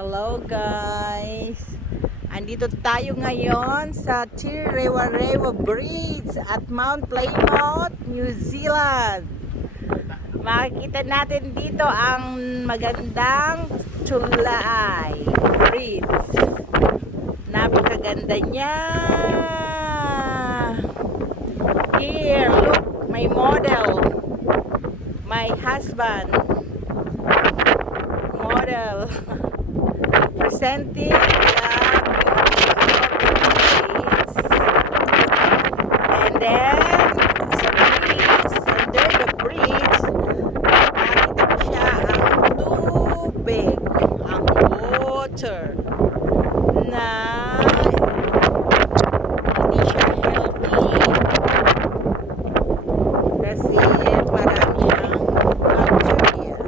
Hello guys! Andito tayo ngayon sa Rewa Bridge at Mount Plymouth, New Zealand. Makikita natin dito ang magandang Tsulay Bridge. Napakaganda niya. Here, look, my model, my husband, model. Presenting the beauty and then sa bridge, under the bridge nakita ko siya ang tubig, ang water na hindi siya healthy kasi marami siyang bacteria.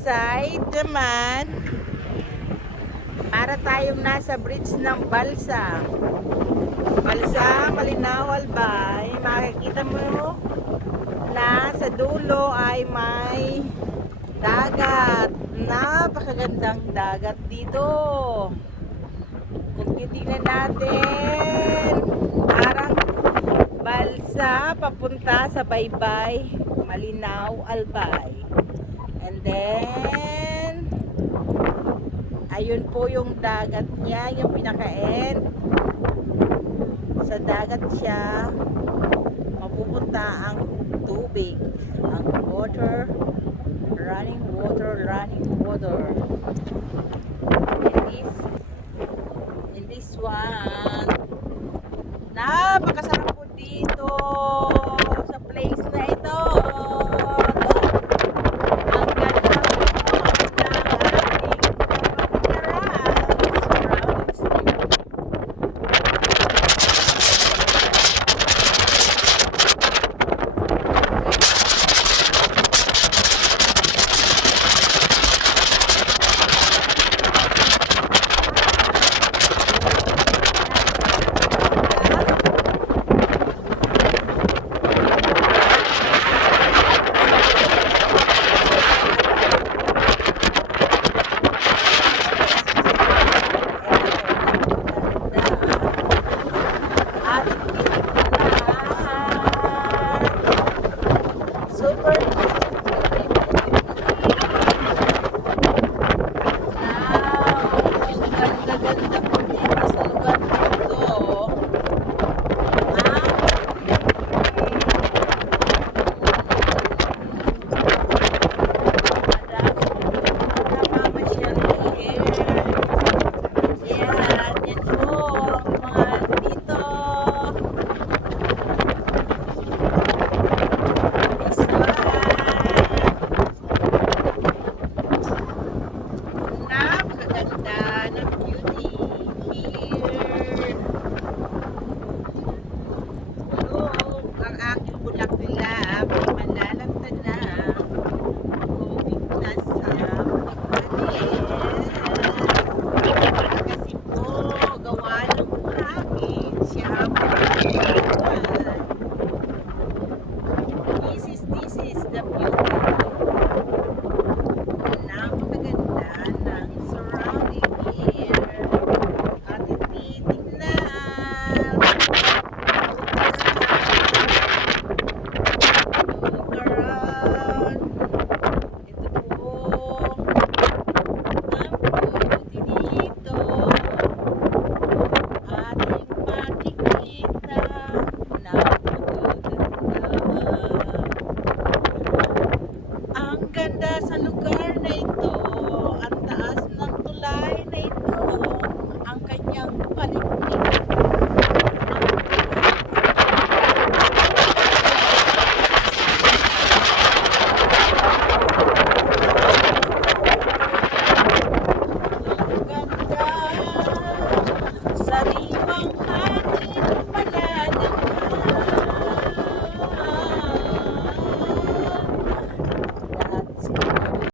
Side naman para tayong nasa bridge ng Balsa Malinaw Albay. Makikita mo na sa dulo ay may dagat. Napakagandang dagat dito. Kung titignan natin, parang Balsa papunta sa Baybay Malinaw Albay. And then ayun po yung dagat niya, yung pinaka-end. Sa dagat siya mapupunta ang tubig, ang water, running water. In this one, napakasarap po dito sa place na ito. na ito.